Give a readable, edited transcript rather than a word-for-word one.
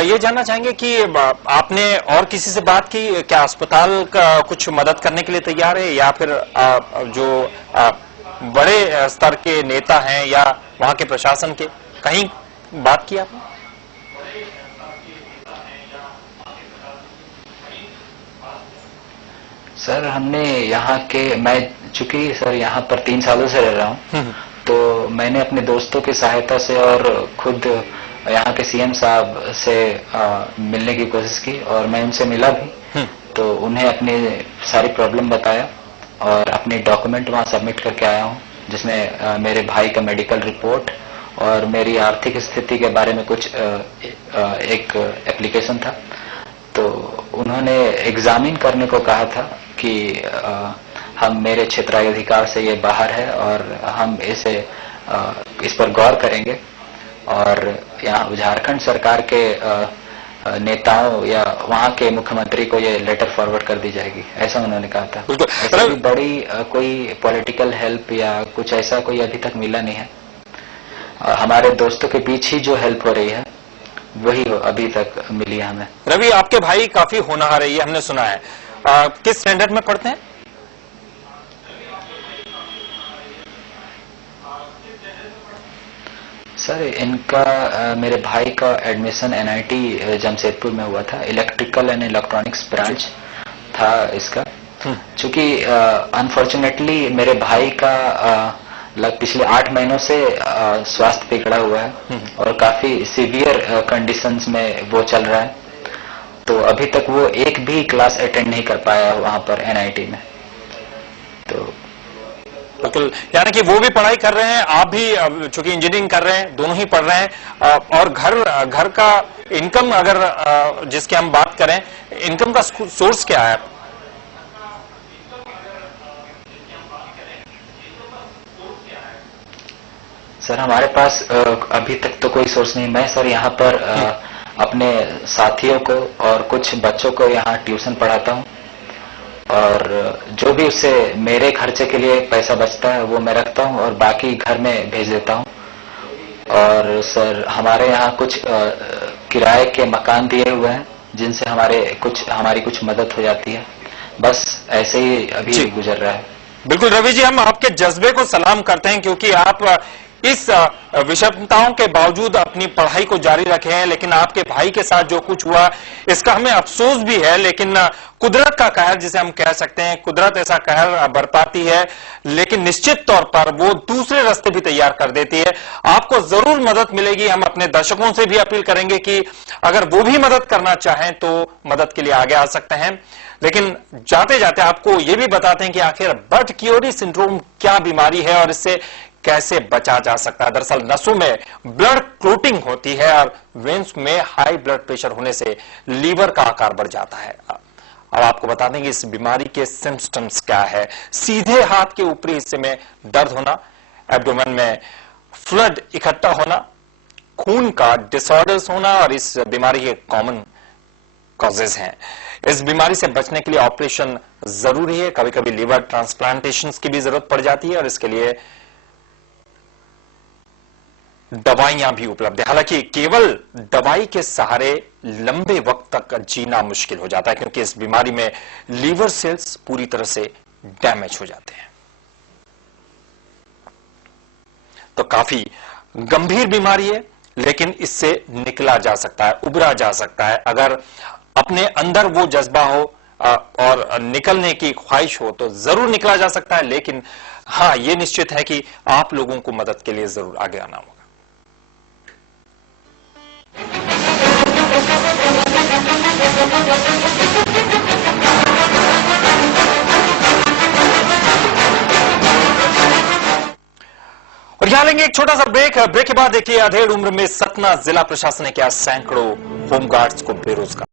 ये जानना चाहेंगे कि आपने और किसी से बात की, क्या अस्पताल का कुछ मदद करने के लिए तैयार है, या फिर जो बड़े स्तर के नेता हैं या वहां के प्रशासन के, कहीं बात की आपने? सर हमने यहाँ के, मैं चूंकि सर यहाँ पर 3 सालों से रह रहा हूँ, तो मैंने अपने दोस्तों की सहायता से और खुद यहाँ के सीएम साहब से मिलने की कोशिश की, और मैं उनसे मिला भी। तो उन्हें अपनी सारी प्रॉब्लम बताया और अपने डॉक्यूमेंट वहाँ सबमिट करके आया हूँ, जिसमें मेरे भाई का मेडिकल रिपोर्ट और मेरी आर्थिक स्थिति के बारे में कुछ एक एप्लीकेशन था। तो उन्होंने एग्जामिन करने को कहा था कि हम, मेरे क्षेत्राधिकार से ये बाहर है और हम इस पर गौर करेंगे, और यहाँ झारखंड सरकार के नेताओं या वहाँ के मुख्यमंत्री को ये लेटर फॉरवर्ड कर दी जाएगी, ऐसा उन्होंने कहा था। ऐसा भी बड़ी कोई पॉलिटिकल हेल्प या कुछ ऐसा कोई अभी तक मिला नहीं है। हमारे दोस्तों के बीच ही जो हेल्प हो रही है वही अभी तक मिली है हमें। रवि, आपके भाई काफी होनहार है, ये हमने सुना है। किस स्टैंडर्ड में पढ़ते हैं? सर इनका, मेरे भाई का एडमिशन एनआईटी जमशेदपुर में हुआ था, इलेक्ट्रिकल एंड इलेक्ट्रॉनिक्स ब्रांच था इसका। चूंकि अनफॉर्चुनेटली मेरे भाई का पिछले 8 महीनों से स्वास्थ्य बिगड़ा हुआ है और काफी सीवियर कंडीशंस में वो चल रहा है, तो अभी तक वो एक भी क्लास अटेंड नहीं कर पाया वहां पर एनआईटी में। तो बिल्कुल, यानी कि वो भी पढ़ाई कर रहे हैं, आप भी चूंकि इंजीनियरिंग कर रहे हैं, दोनों ही पढ़ रहे हैं। और घर का इनकम अगर जिसकी हम बात करें, इनकम का सोर्स क्या है? सर हमारे पास अभी तक तो कोई सोर्स नहीं। मैं सर यहाँ पर अपने साथियों को और कुछ बच्चों को यहाँ ट्यूशन पढ़ाता हूँ, और जो भी उससे मेरे खर्चे के लिए पैसा बचता है वो मैं रखता हूँ और बाकी घर में भेज देता हूँ। और सर हमारे यहाँ कुछ किराए के मकान दिए हुए हैं, जिनसे हमारी कुछ मदद हो जाती है। बस ऐसे ही अभी गुजर रहा है। बिल्कुल रवि जी, हम आपके जज्बे को सलाम करते हैं, क्योंकि आप इस विषमताओं के बावजूद अपनी पढ़ाई को जारी रखे हैं। लेकिन आपके भाई के साथ जो कुछ हुआ, इसका हमें अफसोस भी है, लेकिन कुदरत का कहर जिसे हम कह सकते हैं, कुदरत ऐसा कहर बरपाती है, लेकिन निश्चित तौर पर वो दूसरे रास्ते भी तैयार कर देती है। आपको जरूर मदद मिलेगी। हम अपने दर्शकों से भी अपील करेंगे कि अगर वो भी मदद करना चाहें तो मदद के लिए आगे आ सकते हैं। लेकिन जाते जाते आपको ये भी बताते हैं कि आखिर बर्ट-क्यूरी सिंड्रोम क्या बीमारी है और इससे कैसे बचा जा सकता है। दरअसल नसों में ब्लड क्लोटिंग होती है और वेन्स में हाई ब्लड प्रेशर होने से लीवर का आकार बढ़ जाता है। अब आपको बता दें कि इस बीमारी के सिम्टम्स क्या है। सीधे हाथ के ऊपरी हिस्से में दर्द होना, एब्डोमेन में फ्लड इकट्ठा होना, खून का डिसऑर्डर्स होना, और इस बीमारी के कॉमन कॉजेज हैं। इस बीमारी से बचने के लिए ऑपरेशन जरूरी है। कभी कभी लीवर ट्रांसप्लांटेशन की भी जरूरत पड़ जाती है और इसके लिए दवाइयां भी उपलब्ध है। हालांकि केवल दवाई के सहारे लंबे वक्त तक जीना मुश्किल हो जाता है, क्योंकि इस बीमारी में लीवर सेल्स पूरी तरह से डैमेज हो जाते हैं। तो काफी गंभीर बीमारी है, लेकिन इससे निकला जा सकता है, उबरा जा सकता है। अगर अपने अंदर वो जज्बा हो और निकलने की ख्वाहिश हो तो जरूर निकला जा सकता है। लेकिन हां, यह निश्चित है कि आप लोगों को मदद के लिए जरूर आगे आना होगा। और यहां लेंगे एक छोटा सा ब्रेक के बाद देखिए, अधेड़ उम्र में सतना जिला प्रशासन ने किया सैकड़ों होमगार्ड्स को बेरोजगार।